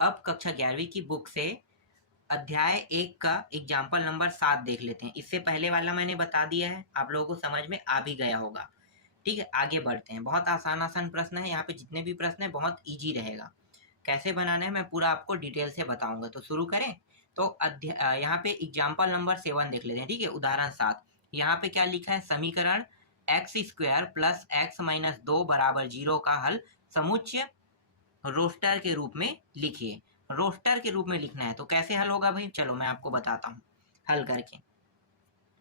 अब कक्षा 11वीं की बुक से अध्याय 1 का एग्जाम्पल नंबर 7 देख लेते हैं। इससे पहले वाला मैंने बता दिया है, आप लोगों को समझ में आ भी गया होगा। ठीक है, आगे बढ़ते हैं। बहुत आसान आसान प्रश्न है, यहाँ पे जितने भी प्रश्न है बहुत ईजी रहेगा। कैसे बनाना है मैं पूरा आपको डिटेल से बताऊंगा। तो शुरू करें। तो यहाँ पे एग्जाम्पल नंबर 7 देख लेते हैं। ठीक है, उदाहरण 7। यहाँ पे क्या लिखा है, समीकरण x square plus x minus 2 बराबर 0 का हल समुच्चय रोस्टर के रूप में लिखिए। रोस्टर के रूप में लिखना है तो कैसे हल होगा भाई, चलो मैं आपको बताता हूँ हल करके।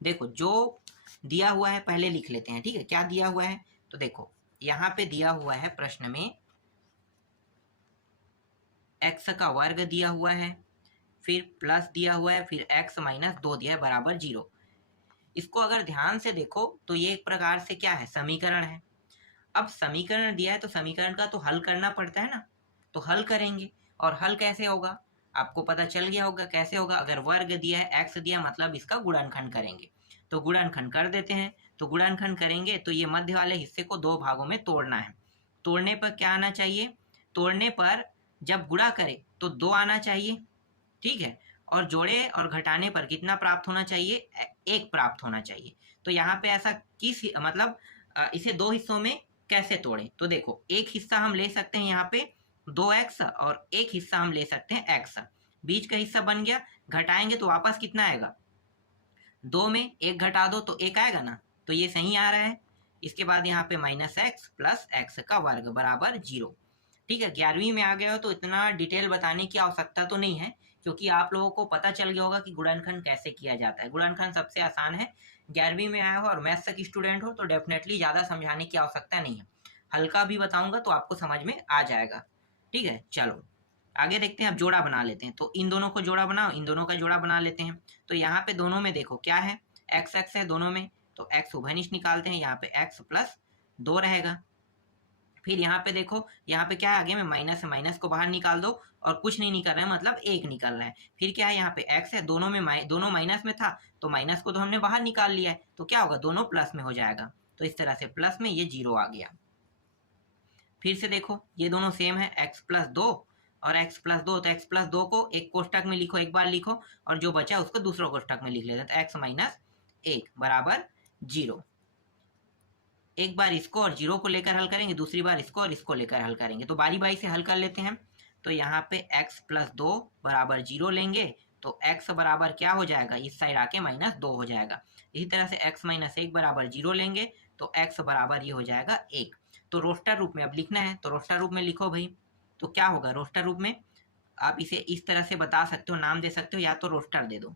देखो, जो दिया हुआ है पहले लिख लेते हैं। ठीक है, क्या दिया हुआ है, तो देखो यहाँ पे दिया हुआ है प्रश्न में x का वर्ग दिया हुआ है, फिर प्लस दिया हुआ है, फिर x माइनस 2 दिया है बराबर 0। इसको अगर ध्यान से देखो तो ये एक प्रकार से क्या है, समीकरण है। अब समीकरण दिया है तो समीकरण का तो हल करना पड़ता है ना, तो हल करेंगे। और हल कैसे होगा, आपको पता चल गया होगा कैसे होगा। अगर वर्ग दिया है, एक्स दिया, मतलब इसका गुणनखंड करेंगे। तो गुणनखंड कर देते हैं। तो गुणनखंड करेंगे तो ये मध्य वाले हिस्से को 2 भागों में तोड़ना है। तोड़ने पर क्या आना चाहिए, तोड़ने पर जब गुणा करे तो 2 आना चाहिए। ठीक है, और जोड़े और घटाने पर कितना प्राप्त होना चाहिए, 1 प्राप्त होना चाहिए। तो यहाँ पे ऐसा किस मतलब इसे 2 हिस्सों में कैसे तोड़ें, तो देखो एक हिस्सा हम ले सकते हैं यहाँ पे 2x और एक हिस्सा हम ले सकते हैं x। बीच का हिस्सा बन गया, घटाएंगे तो वापस कितना आएगा, 2 में 1 घटा दो तो 1 आएगा ना, तो ये सही आ रहा है। इसके बाद यहाँ पे माइनस एक्स प्लस एक्स का वर्ग बराबर 0। ठीक है, 11वीं में आ गए हो तो इतना डिटेल बताने की आवश्यकता तो नहीं है, क्योंकि आप लोगों को पता चल गया होगा कि गुणनखंड कैसे किया जाता है। गुणनखंड सबसे आसान है। 11वीं में आया हो और मैथ्स का स्टूडेंट हो तो डेफिनेटली ज़्यादा समझाने की आवश्यकता नहीं है। हल्का भी बताऊंगा तो आपको समझ में आ जाएगा। ठीक है, चलो आगे देखते हैं। अब जोड़ा बना लेते हैं। तो इन दोनों को जोड़ा बनाओ, इन दोनों का जोड़ा बना लेते हैं। तो यहाँ पे दोनों में देखो क्या है, एक्स एक्स है दोनों में, तो एक्स उभयनिष्ठ निकालते हैं। यहाँ पे एक्स प्लस 2 रहेगा। फिर यहाँ पे देखो, यहाँ पे क्या है, आगे में माइनस है, माइनस को बाहर निकाल दो और कुछ नहीं निकल रहा है, मतलब 1 निकल रहा है। फिर क्या है, यहाँ पे x है, दोनों में दोनों माइनस में था तो माइनस को तो हमने बाहर निकाल लिया है, तो क्या होगा, दोनों प्लस में हो जाएगा। तो इस तरह से प्लस में ये 0 आ गया। फिर से देखो, ये दोनों सेम है, x प्लस 2 और x प्लस 2, तो x प्लस 2 को एक कोष्टक में लिखो, एक बार लिखो, और जो बचा उसको दूसरा कोष्टक में लिख लेते हैं। तो x माइनस 1 बराबर 0। एक बार इसको और 0 को लेकर हल करेंगे, दूसरी बार इसको और इसको लेकर हल करेंगे। तो बारी बारी से हल कर लेते हैं। तो यहाँ पे x प्लस 2 बराबर 0 लेंगे तो x बराबर क्या हो जाएगा, इस साइड आके माइनस 2 हो जाएगा। इसी तरह से x माइनस 1 बराबर 0 लेंगे तो x बराबर ये हो जाएगा 1। तो रोस्टर रूप में अब लिखना है, तो रोस्टर रूप में लिखो भाई। तो क्या होगा रोस्टर रूप में, आप इसे इस तरह से बता सकते हो, नाम दे सकते हो, या तो रोस्टर दे दो।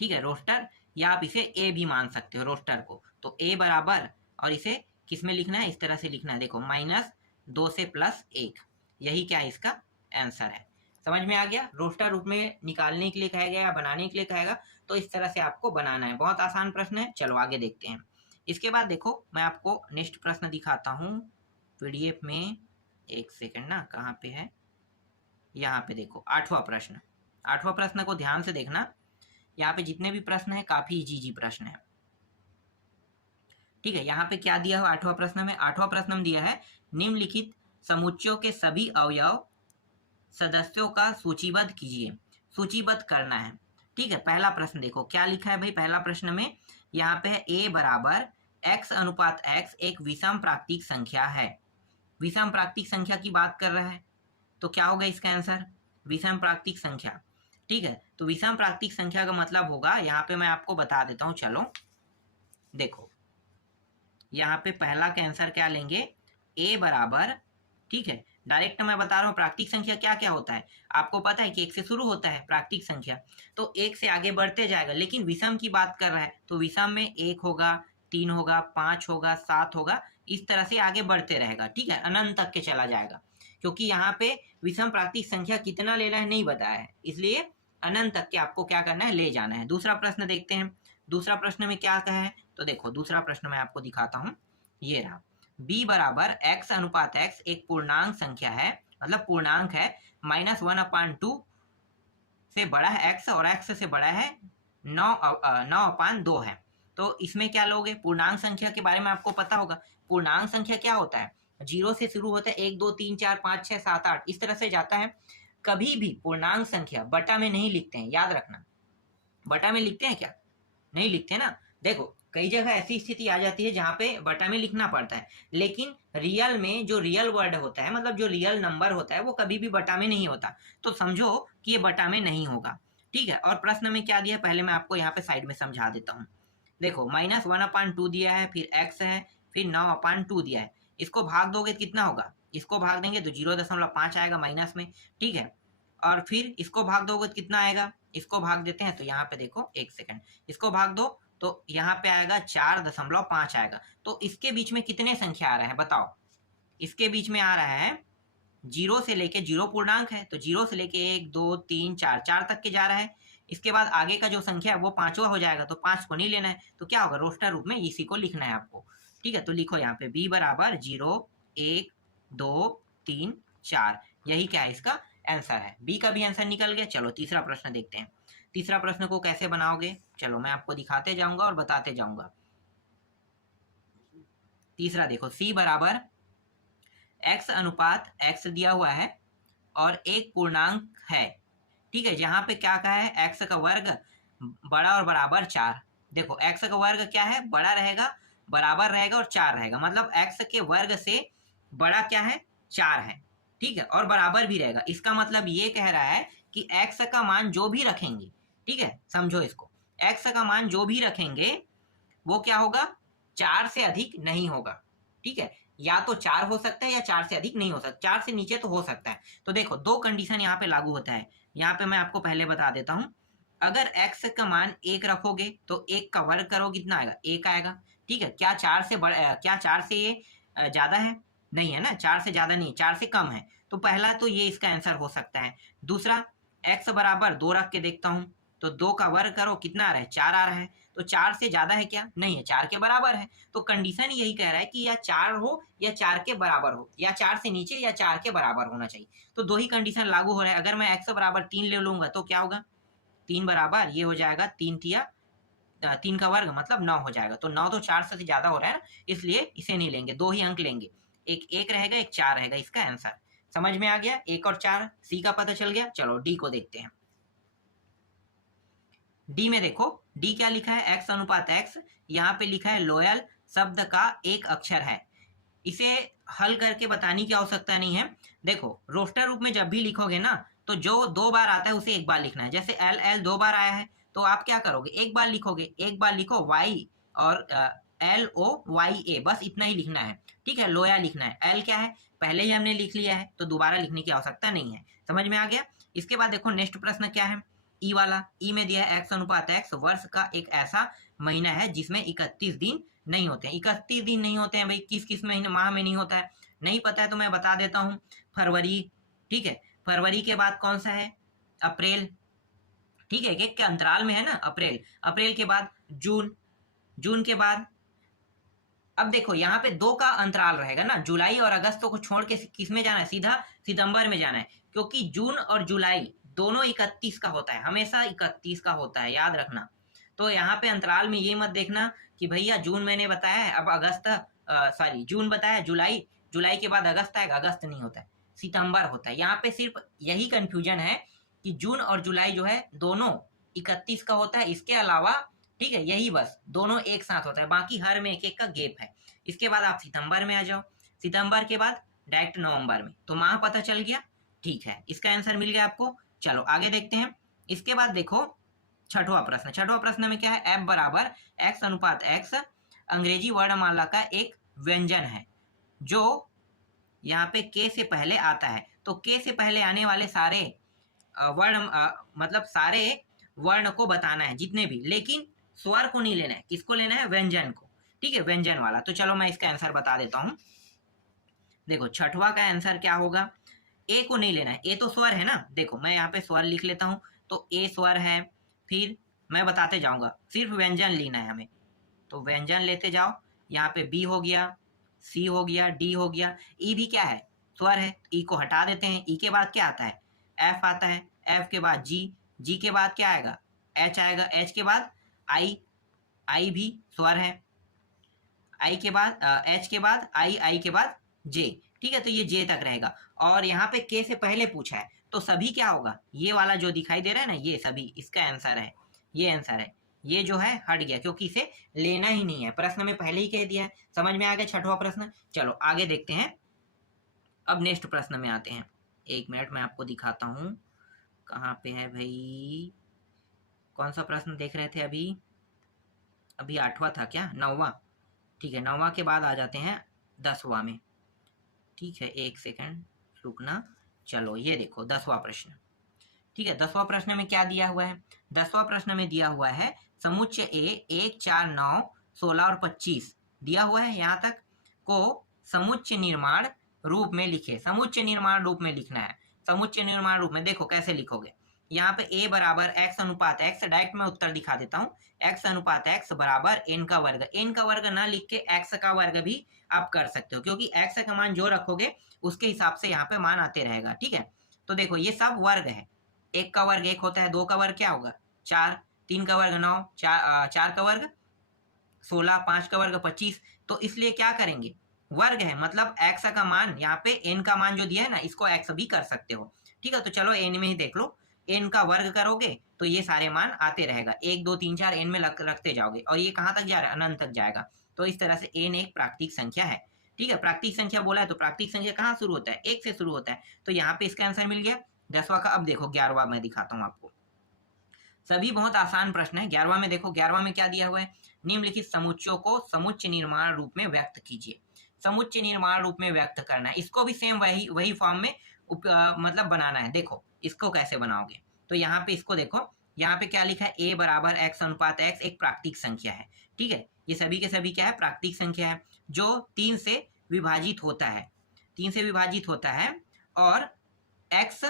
ठीक है, रोस्टर, या आप इसे ए भी मान सकते हो रोस्टर को। तो ए बराबर, और इसे किस में लिखना है, इस तरह से लिखना है, देखो -2 से +1, यही क्या है इसका आंसर है। समझ में आ गया, रोस्टर रूप में निकालने के लिए कहा गया या बनाने के लिए कहेगा तो इस तरह से आपको बनाना है। बहुत आसान प्रश्न है, चलो आगे देखते हैं। इसके बाद देखो मैं आपको नेक्स्ट प्रश्न दिखाता हूँ पीडीएफ में। एक सेकेंड ना, कहाँ पे है, यहाँ पे देखो 8वां प्रश्न। 8वां प्रश्न को ध्यान से देखना, यहाँ पे जितने भी प्रश्न है काफी इजी प्रश्न है। ठीक है, यहाँ पे क्या दिया हुआ 8वां प्रश्न में, 8वां प्रश्न में दिया है निम्नलिखित समुच्चयों के सभी अवयव सदस्यों का सूचीबद्ध कीजिए। सूचीबद्ध करना है। ठीक है, पहला प्रश्न देखो क्या लिखा है भाई, पहला प्रश्न में यहाँ पे है a बराबर x अनुपात x एक विषम प्राकृतिक संख्या है। विषम प्राकृतिक संख्या की बात कर रहा है, तो क्या होगा इसका आंसर, विषम प्राकृतिक संख्या। ठीक है, तो विषम प्राकृतिक संख्या का मतलब होगा, यहाँ पे मैं आपको बता देता हूँ, चलो देखो यहाँ पे पहला का आंसर क्या लेंगे, a बराबर, ठीक है डायरेक्ट मैं बता रहा हूँ प्राकृतिक संख्या क्या क्या होता है, आपको पता है कि 1 से शुरू होता है प्राकृतिक संख्या, तो 1 से आगे बढ़ते जाएगा। लेकिन विषम की बात कर रहा है तो विषम में 1 होगा, 3 होगा, 5 होगा, 7 होगा, इस तरह से आगे बढ़ते रहेगा। ठीक है, अनंत तक के चला जाएगा, क्योंकि यहाँ पे विषम प्राकृतिक संख्या कितना लेना है नहीं बताया है, इसलिए अनंत तक के आपको क्या करना है, ले जाना है। दूसरा प्रश्न देखते हैं, दूसरा प्रश्न में क्या कहा है, तो देखो दूसरा प्रश्न मैं आपको दिखाता हूँ, ये रहा b बराबर x अनुपात x एक पूर्णांक संख्या है, मतलब पूर्णांक है, -1/2 से बड़ा है x और x से बड़ा है 9/2 है। तो इसमें क्या लोगे, पूर्णांक संख्या के बारे में आपको पता होगा। पूर्णांक संख्या क्या होता है, जीरो से शुरू होता है, 1 2 3 4 5 6 7 8 इस तरह से जाता है। कभी भी पूर्णांक संख्या बटा में नहीं लिखते हैं, याद रखना। बटा में लिखते हैं क्या? नहीं लिखते ना। देखो कई जगह ऐसी स्थिति आ जाती है जहाँ पे बटा में लिखना पड़ता है, लेकिन रियल में जो रियल वर्ड होता है, मतलब जो रियल नंबर होता है, वो कभी भी बटा में नहीं होता। तो समझो कि ये बटा में नहीं होगा, ठीक है। और प्रश्न में क्या दिया, पहले मैं आपको यहाँ पे साइड में समझा देता हूँ। देखो -1/2 दिया है, फिर x है, फिर 9/2 दिया है। इसको भाग दोगे तो कितना होगा? इसको भाग देंगे तो 0.5 आएगा माइनस में, ठीक है। और फिर इसको भाग दोगे तो कितना आएगा? इसको भाग देते हैं तो यहाँ पे देखो, एक सेकंड, इसको भाग दो तो यहाँ पे आएगा 4.5 आएगा। तो इसके बीच में कितने संख्या आ रहे हैं बताओ? इसके बीच में आ रहा है जीरो से लेके, जीरो पूर्णांक है तो जीरो से लेके 1 2 3 4 4 तक के जा रहा है। इसके बाद आगे का जो संख्या है वो पांचवा हो जाएगा, तो 5 को नहीं लेना है, तो क्या होगा? रोस्टर रूप में इसी को लिखना है आपको, ठीक है। तो लिखो यहाँ पे b बराबर 0 1 2 3 4, यही क्या है? इसका आंसर है। बी का भी आंसर निकल गया। चलो तीसरा प्रश्न देखते हैं। तीसरा प्रश्न को कैसे बनाओगे, चलो मैं आपको दिखाते जाऊंगा और बताते जाऊंगा। तीसरा देखो, c बराबर x अनुपात x दिया हुआ है और एक पूर्णांक है, ठीक है। जहां पे क्या कहा है? x का वर्ग बड़ा और बराबर 4। देखो x का वर्ग क्या है? बड़ा रहेगा, बराबर रहेगा और 4 रहेगा, मतलब x के वर्ग से बड़ा क्या है? 4 है, ठीक है, और बराबर भी रहेगा। इसका मतलब ये कह रहा है कि x का मान जो भी रखेंगे, ठीक है, समझो इसको, x का मान जो भी रखेंगे वो क्या होगा? 4 से अधिक नहीं होगा, ठीक है। या तो 4 हो सकता है या 4 से अधिक नहीं हो सकता, 4 से नीचे तो हो सकता है। तो देखो दो कंडीशन यहाँ पे लागू होता है। यहाँ पे मैं आपको पहले बता देता हूँ। अगर x का मान 1 रखोगे तो 1 का वर्ग करो, कितना आएगा? 1 आएगा, ठीक है। क्या 4 से क्या 4 से ये ज्यादा है? नहीं है ना, 4 से ज्यादा नहीं, 4 से कम है। तो पहला तो ये इसका आंसर हो सकता है। दूसरा, x बराबर 2 रख के देखता हूँ, तो 2 का वर्ग करो, कितना आ रहा है? 4 आ रहा है। तो 4 से ज्यादा है क्या? नहीं है, 4 के बराबर है। तो कंडीशन यही कह रहा है कि या 4 हो या 4 के बराबर हो, या 4 से नीचे या 4 के बराबर होना चाहिए। तो दो ही कंडीशन लागू हो रहा है। अगर मैं x बराबर 3 ले लूंगा तो क्या होगा? 3 बराबर ये हो जाएगा 3 तिया 3 का वर्ग मतलब 9 हो जाएगा। तो 9 तो 4 से ज्यादा हो रहा है ना, इसलिए इसे नहीं लेंगे, दो ही अंक लेंगे। एक 1 रहेगा, एक 4 रहेगा। इसका आंसर समझ में आ गया? 1 और 4, सी का पता चल गया। चलो डी को देखते हैं। डी में देखो, डी क्या लिखा है? x अनुपात x, यहाँ पे लिखा है लोयल शब्द का एक अक्षर है। इसे हल करके बताने की आवश्यकता नहीं है। देखो रोस्टर रूप में जब भी लिखोगे ना, तो जो 2 बार आता है उसे एक बार लिखना है। जैसे एल एल 2 बार आया है तो आप क्या करोगे? एक बार लिखोगे, एक बार लिखो वाई और LOYA, बस इतना ही लिखना है, ठीक है। लोया लिखना है। एल क्या है? पहले ही हमने लिख लिया है तो दोबारा लिखने की आवश्यकता नहीं है। समझ में आ गया? इसके बाद देखो नेक्स्ट प्रश्न क्या है, ई वाला। ई में दिया है x अनुपात x वर्ष का एक ऐसा महीना है जिसमें 31 दिन नहीं होते हैं। 31 दिन नहीं होते हैं भाई, किस किस महीने माह में नहीं होता है? नहीं पता है तो मैं बता देता हूँ। फरवरी, ठीक है। फरवरी के बाद कौन सा है? अप्रैल, ठीक है, एक के अंतराल में है ना अप्रैल। अप्रैल के बाद जून, जून के बाद, अब देखो यहाँ पे 2 का अंतराल रहेगा ना, जुलाई और अगस्त को छोड़ के किस में जाना है? सीधा सितंबर में जाना है, क्योंकि जून और जुलाई दोनों 31 का होता है, हमेशा 31 का होता है, याद रखना। तो यहाँ पे अंतराल में ये मत देखना कि भैया जून मैंने बताया है, अब अगस्त, सॉरी जून बताया, जुलाई, जुलाई के बाद अगस्त आएगा, अगस्त नहीं होता है, सितंबर होता है। यहाँ पे सिर्फ यही कंफ्यूजन है कि जून और जुलाई जो है दोनों 31 का होता है, इसके अलावा, ठीक है, यही बस दोनों एक साथ होता है, बाकी हर में एक एक का गैप है। इसके बाद आप सितंबर में आ जाओ, सितंबर के बाद डायरेक्ट नवंबर में, तो माह पता चल गया, ठीक है, इसका आंसर मिल गया आपको। चलो आगे देखते हैं। इसके बाद देखो छठवां प्रश्न। छठवां प्रश्न में क्या है? f बराबर x अनुपात x अंग्रेजी वर्णमाला का एक व्यंजन है जो यहाँ पे k से पहले आता है। तो k से पहले आने वाले सारे वर्ण, मतलब सारे वर्ण को बताना है जितने भी, लेकिन स्वर को नहीं लेना है। किसको लेना है? व्यंजन को, ठीक है, व्यंजन वाला। तो चलो मैं इसका आंसर बता देता हूँ। देखो छठवा का आंसर क्या होगा? ए को नहीं लेना है, ए तो स्वर है ना। देखो मैं यहाँ पे स्वर लिख लेता हूँ, तो ए स्वर है, फिर मैं बताते जाऊंगा, सिर्फ व्यंजन लेना है हमें। तो व्यंजन लेते जाओ, यहाँ पे बी हो गया, सी हो गया, डी हो गया, ई भी क्या है? स्वर है। ई को हटा देते हैं। ई के बाद क्या आता है? एफ आता है। एफ के बाद जी, जी के बाद क्या आएगा? एच आएगा। एच के बाद आई, आई भी स्वर है। आई के बाद एच के बाद आई, आई के बाद जे, ठीक है, तो ये जे तक रहेगा। और यहाँ पे के से पहले पूछा है तो सभी क्या होगा, ये वाला जो दिखाई दे रहा है ना, ये सभी इसका आंसर है, ये आंसर है, ये जो है हट गया क्योंकि इसे लेना ही नहीं है, प्रश्न में पहले ही कह दिया है। समझ में आ गया छठवां प्रश्न। चलो आगे देखते हैं, अब नेक्स्ट प्रश्न में आते हैं। एक मिनट मैं आपको दिखाता हूँ कहाँ पे है भाई, कौन सा प्रश्न देख रहे थे अभी, अभी 8वां था क्या, 9वां, ठीक है 9वां के बाद आ जाते हैं 10वां में, ठीक है 1 सेकंड रुकना। चलो ये देखो 10वां प्रश्न, ठीक है 10वां प्रश्न में क्या दिया हुआ है, 10वां प्रश्न में दिया हुआ है समुच्चय ए 1 4 9 16 और 25 दिया हुआ है, यहाँ तक को समुच्चय निर्माण रूप में लिखे। समुच्चय निर्माण रूप में लिखना है। समुच्चय निर्माण रूप में देखो कैसे लिखोगे, यहाँ पे a बराबर x अनुपात x, डायरेक्ट मैं उत्तर दिखा देता हूँ, x अनुपात x बराबर n का वर्ग। n का वर्ग ना लिख के x का वर्ग भी आप कर सकते हो, क्योंकि x का मान जो रखोगे उसके हिसाब से यहाँ पे मान आते रहेगा, ठीक है। तो देखो ये सब वर्ग है, 1 का वर्ग 1 होता है, 2 का वर्ग क्या होगा 4, 3 का वर्ग 9, 4 का वर्ग 16, 5 का वर्ग 25। तो इसलिए क्या करेंगे, वर्ग है मतलब x का मान, यहाँ पे n का मान जो दिया है ना इसको x भी कर सकते हो, ठीक है। तो चलो n में ही देख लो, n का वर्ग करोगे तो ये सारे मान आते रहेगा, 1 2 3 4 n में रखते जाओगे और ये कहाँ तक जा रहा है, अनंत तक जाएगा। तो इस तरह से n एक प्राकृतिक संख्या है, ठीक है। प्राकृतिक संख्या बोला है तो प्राकृतिक संख्या कहाँ शुरू होता है, 1 से शुरू होता है, तो यहाँ पे इसका आंसर मिल गया 10वां का। अब देखो 11वां मैं दिखाता हूँ आपको, सभी बहुत आसान प्रश्न है। 11वां में देखो, 11वां में क्या दिया हुआ है, निम्नलिखित समुच्चयों को समुच्चय निर्माण रूप में व्यक्त कीजिए। समुच्चय निर्माण रूप में व्यक्त करना है, इसको भी सेम वही फॉर्म में मतलब बनाना है। देखो इसको कैसे बनाओगे, तो यहाँ पे इसको देखो, यहाँ पे क्या लिखा है, a बराबर x अनुपात x एक प्राकृतिक संख्या है, ठीक है। ये सभी के सभी क्या है, प्राकृतिक संख्या है जो 3 से विभाजित होता है, 3 से विभाजित होता है, और x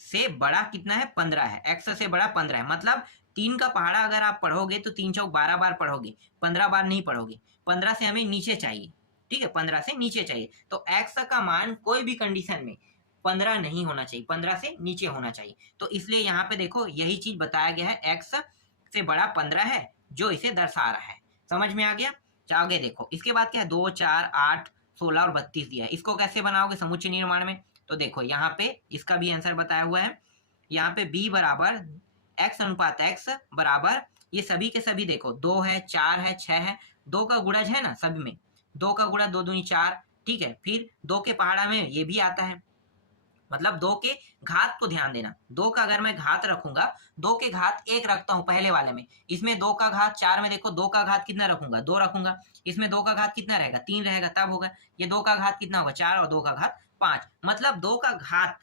से बड़ा कितना है 15 है, x से बड़ा 15 है। मतलब 3 का पहाड़ा अगर आप पढ़ोगे तो 3 चौक 12 बार पढ़ोगे, 15 बार नहीं पढ़ोगे। 15 से हमें नीचे चाहिए, ठीक है, 15 से नीचे चाहिए। तो x का मान कोई भी कंडीशन में 15 नहीं होना चाहिए, 15 से नीचे होना चाहिए। तो इसलिए यहाँ पे देखो यही चीज बताया गया है, x से बड़ा 15 है जो इसे दर्शा रहा है। समझ में आ गया। आगे देखो, इसके बाद क्या है, 2 4 8 16 और 32 दिया है, इसको कैसे बनाओगे समुच्चय निर्माण में। तो देखो यहाँ पे इसका भी आंसर बताया हुआ है, यहाँ पे b बराबर x अनुपात x बराबर, ये सभी के सभी देखो 2 है 4 है 6 है, 2 का गुणज है ना सभी में, 2 का गुणा 2 दूनी 4, ठीक है। फिर 2 के पहाड़ा में ये भी आता है, मतलब 2 के घात को ध्यान देना, 2 का अगर मैं घात रखूंगा, 2 के घात 1 रखता हूं पहले वाले में, इसमें 2 का घात 4 में देखो 2 का घात कितना रखूंगा 2 रखूंगा, इसमें 2 का घात कितना रहेगा 3 रहेगा, तब होगा ये 2 का घात कितना होगा 4 और 2 का घात 5, मतलब 2 का घात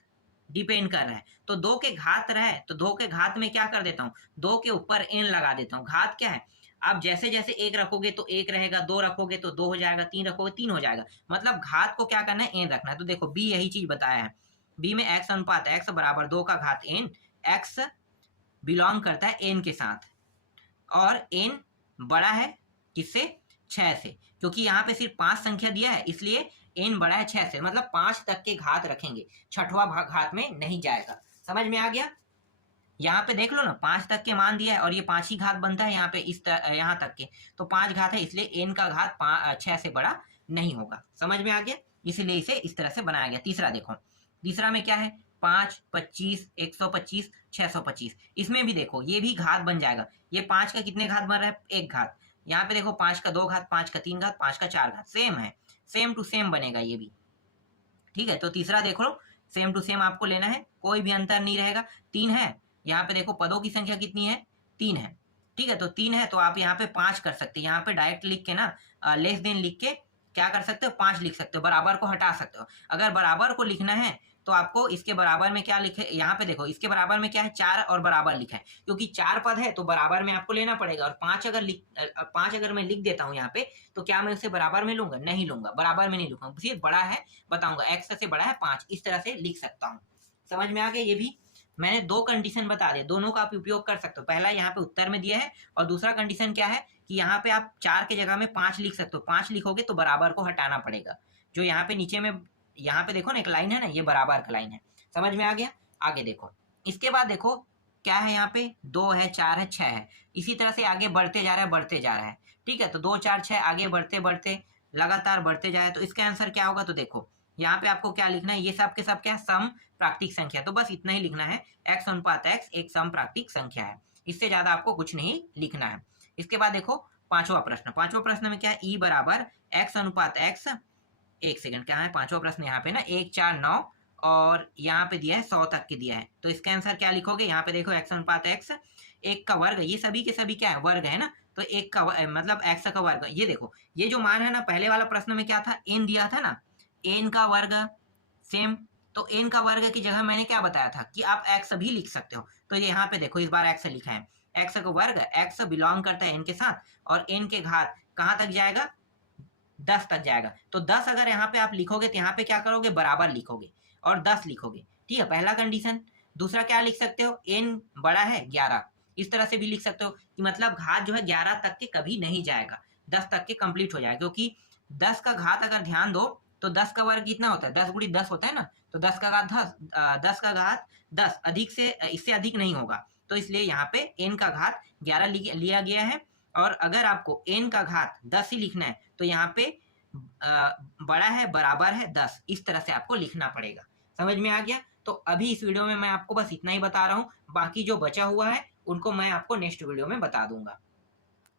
डिपेंड कर रहा है। तो 2 के घात रहे तो 2 के घात में क्या कर देता हूँ, 2 के ऊपर n लगा देता हूँ। घात क्या है, आप जैसे जैसे 1 रखोगे तो 1 रहेगा, 2 रखोगे तो 2 हो जाएगा, 3 रखोगे 3 हो जाएगा, मतलब घात को क्या करना है n रखना है। तो देखो b यही चीज बताया है, b में x अनुपात x बराबर 2 का घात n, x बिलोंग करता है n के साथ, और n बड़ा है किससे 6 से, क्योंकि यहाँ पे सिर्फ 5 संख्या दिया है इसलिए n बड़ा है 6 से, मतलब 5 तक के घात रखेंगे, छठवां घात में नहीं जाएगा। समझ में आ गया। यहाँ पे देख लो ना 5 तक के मान दिया है और ये 5 ही घात बनता है यहाँ पे, यहाँ तक के तो 5 घात है, इसलिए n का घात 6 से बड़ा नहीं होगा। समझ में आ गया, इसलिए इसे इस तरह से बनाया गया। तीसरा देखो, तीसरा में क्या है, 5 25 125 625, इसमें भी देखो ये भी घात बन जाएगा। ये 5 का कितने घात बन रहा है, 1 घात, यहाँ पे देखो 5 का 2 घात, 5 का 3 घात, 5 का 4 घात, सेम है, सेम टू सेम बनेगा ये भी, ठीक है। तो तीसरा देख लो, सेम टू सेम आपको लेना है, कोई भी अंतर नहीं रहेगा। 3 है, यहाँ पे देखो पदों की संख्या कितनी है 3 है, ठीक है। तो 3 है तो आप यहाँ पे 5 कर सकते हैं, यहाँ पे डायरेक्ट लिख के ना लेस देन लिख के क्या कर सकते हो 5 लिख सकते हो, बराबर को हटा सकते हो। अगर बराबर को लिखना है तो आपको इसके बराबर में क्या लिखे, यहाँ पे देखो इसके बराबर में क्या है 4 और बराबर लिखा है, क्योंकि 4 पद है तो बराबर में आपको लेना पड़ेगा। और 5 अगर मैं लिख देता हूँ यहाँ पे तो क्या मैं उसे बराबर में लूंगा, नहीं लूंगा, बराबर में नहीं लूंगा, सिर्फ बड़ा है बताऊंगा, x से बड़ा है 5, इस तरह से लिख सकता हूँ। समझ में आ गया। ये भी मैंने 2 कंडीशन बता दिया, दोनों का आप उपयोग कर सकते हो। पहला यहाँ पे उत्तर में दिया है, और दूसरा कंडीशन क्या है कि यहाँ पे आप 4 के जगह में 5 लिख सकते हो, 5 लिखोगे तो बराबर को हटाना पड़ेगा। जो यहाँ पे नीचे में यहाँ पे देखो ना एक लाइन है ना, ये बराबर का लाइन है। समझ में आ गया। आगे देखो, इसके बाद देखो क्या है, यहाँ पे 2 है 4 है 6 है, इसी तरह से आगे बढ़ते जा रहा है, बढ़ते जा रहा है, ठीक है। तो 2 4 6 आगे बढ़ते बढ़ते लगातार बढ़ते जाए तो इसका आंसर क्या होगा। तो देखो यहाँ पे आपको क्या लिखना है, ये सब के सब क्या सम प्राकृतिक संख्या, तो बस इतना ही लिखना है, x अनुपात x एक सम प्राकृतिक संख्या है, इससे ज्यादा आपको कुछ नहीं लिखना है। इसके बाद देखो पांचवा प्रश्न में क्या है, e बराबर x अनुपात x, एक सेकंड क्या है पांचवा प्रश्न यहाँ पे ना 1 4 9 और यहाँ पे दिया है 100 तक के दिया है, तो इसका आंसर क्या लिखोगे, यहाँ पे देखो x अनुपात x एक का वर्ग, ये सभी के सभी क्या है वर्ग है ना, तो एक का मतलब x का वर्ग, ये देखो ये जो मान है ना पहले वाला प्रश्न में क्या था n दिया था ना, n का वर्ग सेम, तो n का वर्ग की जगह मैंने क्या बताया था कि आप x भी लिख सकते हो, तो ये यहाँ पे देखो इस बार x लिखा है, x का वर्ग, x बिलोंग करता है n के साथ और n के घात कहाँ तक जाएगा 10 तक जाएगा, तो 10 अगर यहाँ पे आप लिखोगे तो यहाँ पे क्या करोगे बराबर लिखोगे और 10 लिखोगे, ठीक है पहला कंडीशन। दूसरा क्या लिख सकते हो, n बड़ा है 11, इस तरह से भी लिख सकते हो कि मतलब घात जो है 11 तक के कभी नहीं जाएगा, 10 तक के कंप्लीट हो जाएगा, क्योंकि 10 का घात अगर ध्यान दो तो 10 का वर्ग कितना होता है 10 गुणी 10 होता है ना, तो 10 का घात 10 का घात 10 अधिक से इससे अधिक नहीं होगा, तो इसलिए यहाँ पे n का घात 11 लिया गया है, और अगर आपको n का घात 10 ही लिखना है तो यहाँ पे बड़ा है बराबर है 10, इस तरह से आपको लिखना पड़ेगा। समझ में आ गया। तो अभी इस वीडियो में मैं आपको बस इतना ही बता रहा हूँ, बाकी जो बचा हुआ है उनको मैं आपको नेक्स्ट वीडियो में बता दूंगा।